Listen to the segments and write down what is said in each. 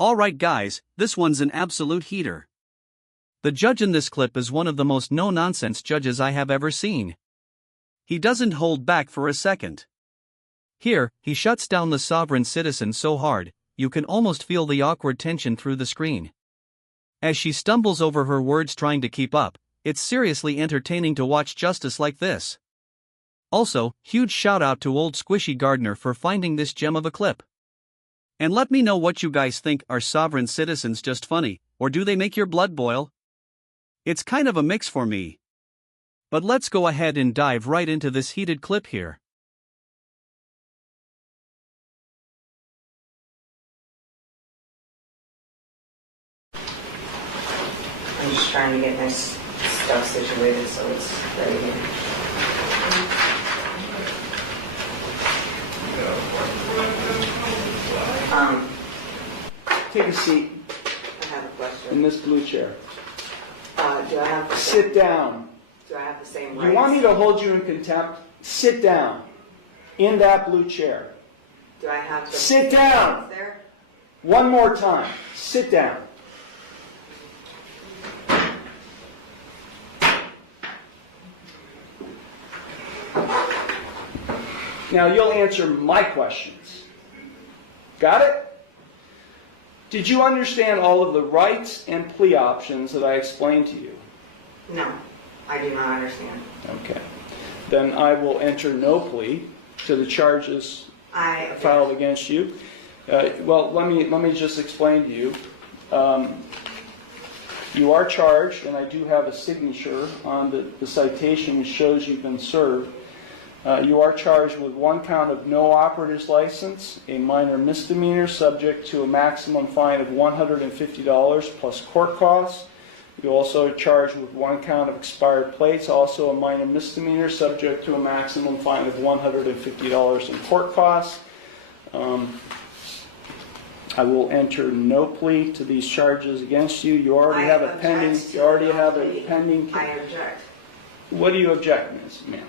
Alright guys, this one's an absolute heater. The judge in this clip is one of the most no-nonsense judges I have ever seen. He doesn't hold back for a second. Here, he shuts down the sovereign citizen so hard, you can almost feel the awkward tension through the screen. As she stumbles over her words trying to keep up, it's seriously entertaining to watch justice like this. Also, huge shout out to old Squishy Gardner for finding this gem of a clip. And let me know what you guys think. Are sovereign citizens just funny, or do they make your blood boil? It's kind of a mix for me. But let's go ahead and dive right into this heated clip here. I'm just trying to get my stuff situated so it's ready here. Take a seat I have a question. in this blue chair. Do I have Sit down. Do I have the same rights? You want me to hold you in contempt? Sit down. In that blue chair. Do I have to Sit down. there? One more time. Sit down. Now you'll answer my questions. Got it? Did you understand all of the rights and plea options that I explained to you? No, I do not understand. Okay. Then I will enter no plea to the charges filed against you. Well, let me just explain to you. You are charged, and I do have a signature on the citation which shows you've been served. You are charged with one count of no operator's license, a minor misdemeanor subject to a maximum fine of $150 plus court costs. You also are charged with one count of expired plates, also a minor misdemeanor subject to a maximum fine of $150 in court costs. I will enter no plea to these charges against you. You already have a pending. You already have a pending. I object. What do you object, Ms. Ma'am?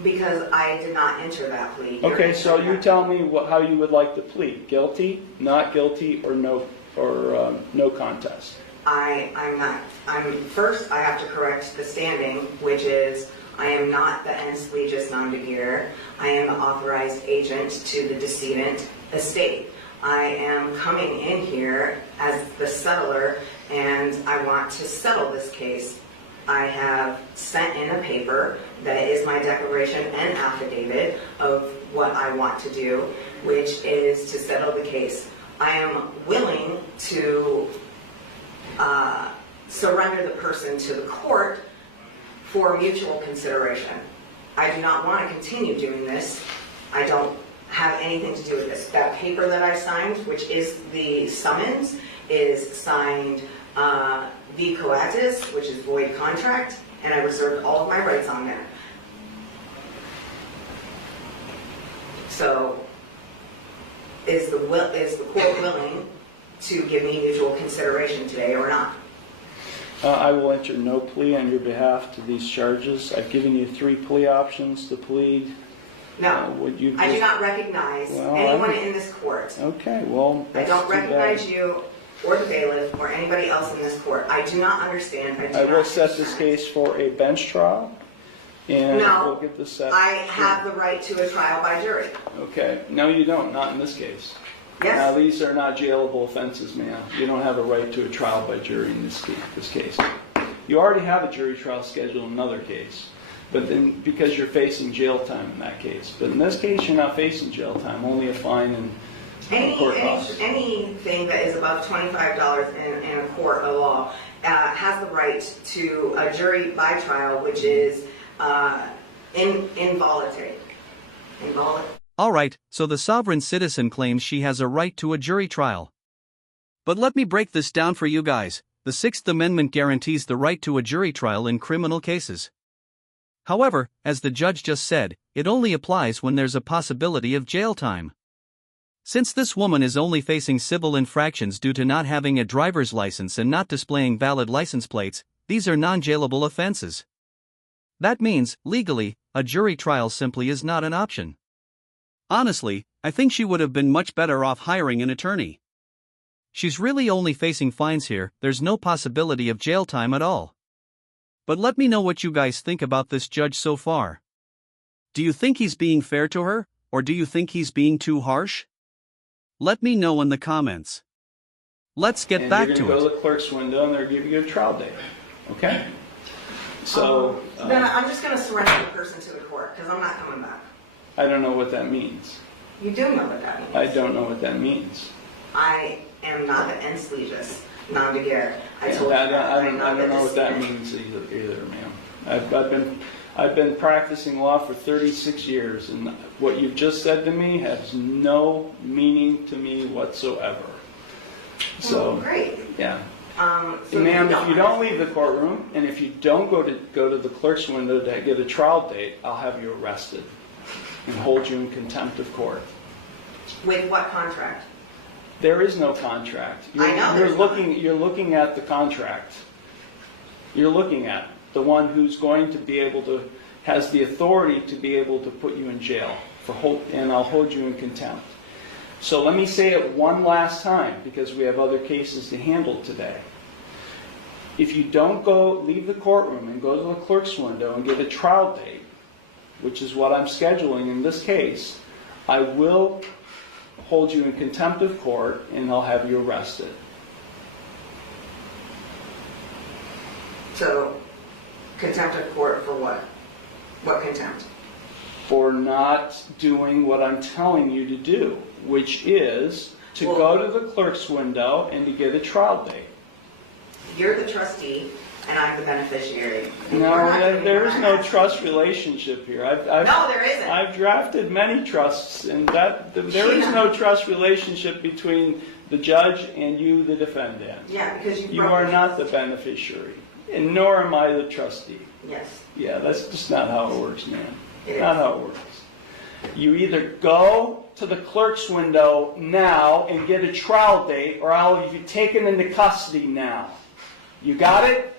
Because I did not enter that plea. Okay, so you tell me how you would like to plead: guilty, not guilty, or no contest. I'm not. First, I have to correct the standing, which is I am not the ens legis non degear. I am the authorized agent to the decedent estate. I am coming in here as the settler, and I want to settle this case. I have sent in a paper that is my declaration and affidavit of what I want to do, which is to settle the case. I am willing to surrender the person to the court for mutual consideration. I do not want to continue doing this. I don't have anything to do with this. That paper that I signed, which is the summons, is signed v coatis, which is void contract, and I reserved all of my rights on there. So, is the court willing to give me mutual consideration today or not? I will enter no plea on your behalf to these charges. I've given you 3 plea options to plead. No, I do not recognize anyone in this court. Okay, well, I don't recognize you or the bailiff or anybody else in this court. I do not understand. I will set this case for a bench trial, and we'll get this set. I have the right to a trial by jury. Okay, no you don't, not in this case. Yes. Now these are not jailable offenses, ma'am. You don't have a right to a trial by jury in this case. You already have a jury trial scheduled in another case, but then because you're facing jail time in that case. But in this case, you're not facing jail time, only a fine and court costs. Anything that is above $25 in a court of law has the right to a jury by trial, which is involuntary. Alright, so the sovereign citizen claims she has a right to a jury trial. But let me break this down for you guys. The Sixth Amendment guarantees the right to a jury trial in criminal cases. However, as the judge just said, it only applies when there's a possibility of jail time. Since this woman is only facing civil infractions due to not having a driver's license and not displaying valid license plates, these are non-jailable offenses. That means, legally, a jury trial simply is not an option. Honestly, I think she would have been much better off hiring an attorney. She's really only facing fines here, there's no possibility of jail time at all. But let me know what you guys think about this judge so far. Do you think he's being fair to her, or do you think he's being too harsh? Let me know in the comments. Let's get back to it. You're going to go to the clerk's window and they'll give you a trial date. Okay? So. Then I'm just going to surrender the person to the court because I'm not coming back. I don't know what that means. You do know what that means. I don't know what that means. I am not the ens legis, non de guerre. I told you I that. don't know what that means either, ma'am. I've been practicing law for 36 years, and what you've just said to me has no meaning to me whatsoever. So, great. Yeah. So ma'am, if you don't leave the courtroom, and if you don't go to the clerk's window to get a trial date, I'll have you arrested and hold you in contempt of court. With what contract? There is no contract. You're looking at the contract. You're looking at the one who's going to be able to, has the authority to be able to put you in jail and I'll hold you in contempt. So let me say it one last time because we have other cases to handle today. If you don't leave the courtroom and go to the clerk's window and get a trial date, which is what I'm scheduling in this case, I will hold you in contempt of court and I'll have you arrested. So, contempt of court for what? What contempt? For not doing what I'm telling you to do, which is to go to the clerk's window and to get a trial date. You're the trustee and I'm the beneficiary. No, there is no trust relationship here. No, there isn't. I've drafted many trusts, and there is no trust relationship between the judge and you, the defendant. Yeah, because you are not the beneficiary, and nor am I the trustee. Yes. Yeah, that's just not how it works, man. It Not is. how it works. You either go to the clerk's window now and get a trial date, or I'll have you taken into custody now. You got it?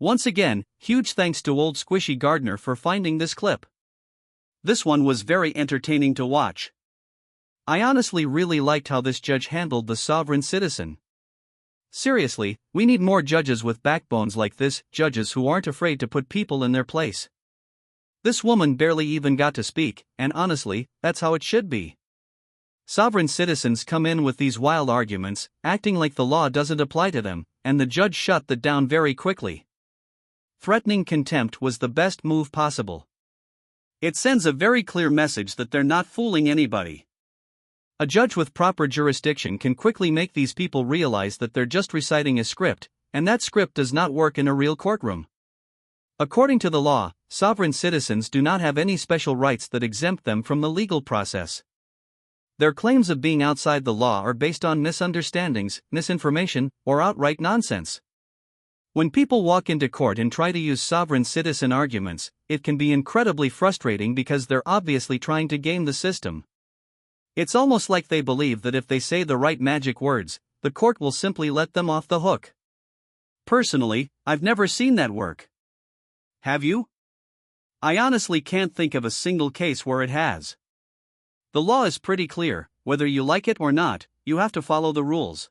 Once again, huge thanks to Old Squishy Gardner for finding this clip. This one was very entertaining to watch. I honestly really liked how this judge handled the sovereign citizen. Seriously, we need more judges with backbones like this, judges who aren't afraid to put people in their place. This woman barely even got to speak, and honestly, that's how it should be. Sovereign citizens come in with these wild arguments, acting like the law doesn't apply to them, and the judge shut that down very quickly. Threatening contempt was the best move possible. It sends a very clear message that they're not fooling anybody. A judge with proper jurisdiction can quickly make these people realize that they're just reciting a script, and that script does not work in a real courtroom. According to the law, sovereign citizens do not have any special rights that exempt them from the legal process. Their claims of being outside the law are based on misunderstandings, misinformation, or outright nonsense. When people walk into court and try to use sovereign citizen arguments, it can be incredibly frustrating because they're obviously trying to game the system. It's almost like they believe that if they say the right magic words, the court will simply let them off the hook. Personally, I've never seen that work. Have you? I honestly can't think of a single case where it has. The law is pretty clear, whether you like it or not, you have to follow the rules.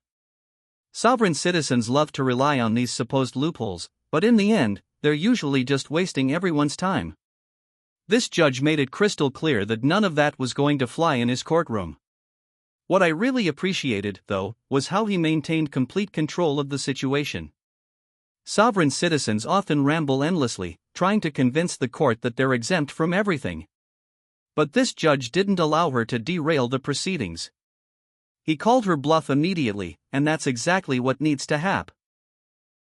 Sovereign citizens love to rely on these supposed loopholes, but in the end, they're usually just wasting everyone's time. This judge made it crystal clear that none of that was going to fly in his courtroom. What I really appreciated, though, was how he maintained complete control of the situation. Sovereign citizens often ramble endlessly, trying to convince the court that they're exempt from everything. But this judge didn't allow her to derail the proceedings. He called her bluff immediately, and that's exactly what needs to happen.